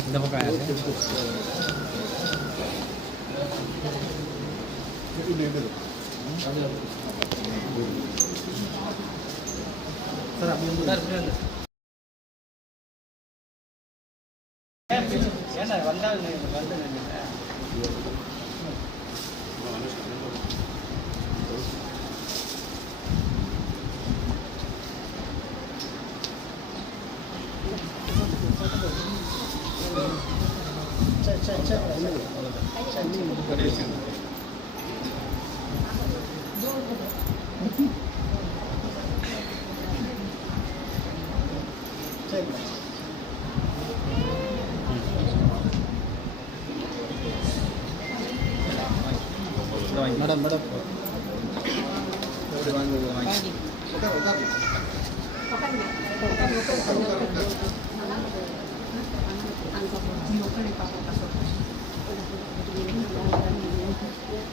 இந்த பக்கம் சார் அப்படி ஏன்டா வந்தால் வந்து நின்னுட்ட? மேடம் மேடம் அண்ணா அண்ணா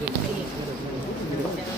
Thank you.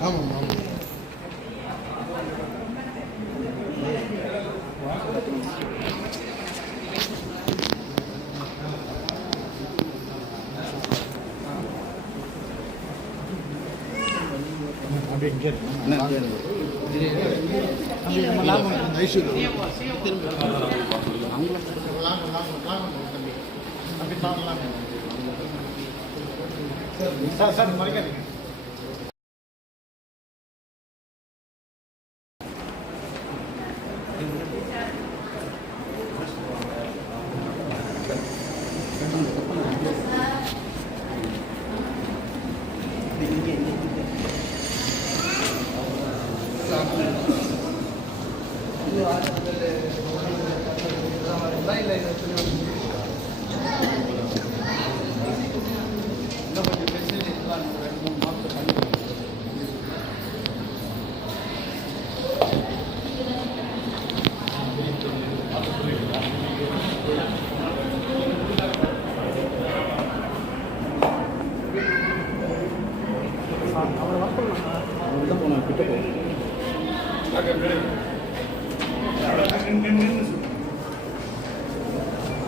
ஆமாம் ஆமாம் அப்படியே இங்கே ஐஸ்வர்யா. அப்படி சார் சார் மறைக்காதீங்க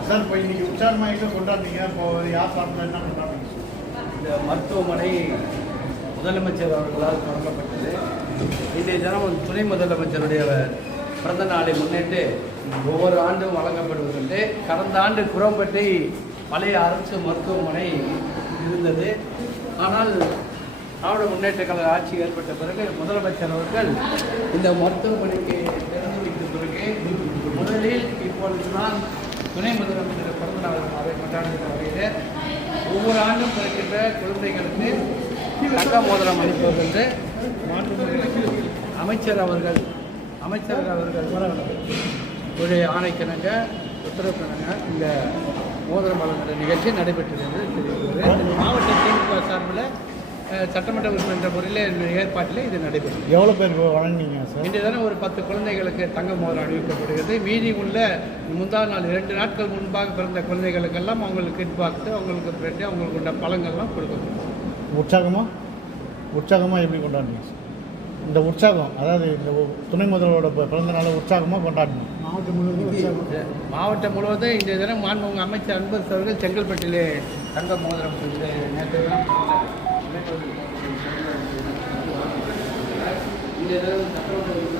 சார் இப்போ இன்னைக்கு உச்சாரமாக எங்கே கொண்டாடுறீங்க இப்போ யாழ்ப்பாணத்தில் என்ன கொண்டாடுறீங்க? இந்த மருத்துவமனை முதலமைச்சர் அவர்களால் தொடங்கப்பட்டது. இன்றைய தினம் துணை முதலமைச்சருடைய பிறந்த நாளை முன்னிட்டு ஒவ்வொரு ஆண்டும் வழங்கப்படுவதுண்டு. கடந்த ஆண்டு குரம்பட்டி பழைய அரசு மருத்துவமனை இருந்தது. ஆனால் திராவிட முன்னேற்ற கழக ஆட்சி ஏற்பட்ட பிறகு முதலமைச்சர் அவர்கள் இந்த மருத்துவமனைக்கு திறந்து வைத்த பிறகு முதலில் இப்பொழுது நான் துணை முதலமைச்சர் பிறந்தநாள் அவை கொண்டாடுகிற வகையில் ஒவ்வொரு ஆண்டும் பிறக்கின்ற குழந்தைகளுக்கு தங்க மோதிரம் அளிப்பதற்கு அமைச்சர் அவர்கள் அமைச்சர் அவர்கள் ஒரு ஆணைக்கிணங்க உத்தரவிணங்க இந்த மோதிரம் வழங்குகிற நிகழ்ச்சி நடைபெற்றது என்று தெரிவிக்கிறது. மாவட்ட திமுக சார்பில் சட்டமன்ற உறுப்பினர் முறையில் ஏற்பாட்டில் இது நடைபெறும் எவ்வளோ பேருக்கு வழங்குனீங்க சார்? இன்றைய தினம் ஒரு பத்து குழந்தைகளுக்கு தங்க மோதிரம் அணிவிக்கப்படுகிறது. மீதி உள்ள முந்தா நாள் இரண்டு நாட்கள் முன்பாக பிறந்த குழந்தைகளுக்கெல்லாம் அவங்களுக்கு கிட் பாக்ஸு அவங்களுக்கு பிரெட்டு அவங்களுக்கு உள்ள பழங்கள்லாம் கொடுக்கப்படும். உற்சாகமாக உற்சாகமாக எப்படி கொண்டாடுனீங்க சார்? இந்த உற்சாகம் அதாவது இந்த துணை முதல்வரோட பிறந்த நாளை உற்சாகமாக கொண்டாடணும். மாவட்டம் முழுவதும் மாவட்டம் முழுவதும் இன்றைய தினம் மாண்புமிகு அமைச்சர் அன்பரசு அவர்கள் செங்கல்பட்டிலே தங்க மோதிரம் நேற்று தினம் இன்றைய தினம்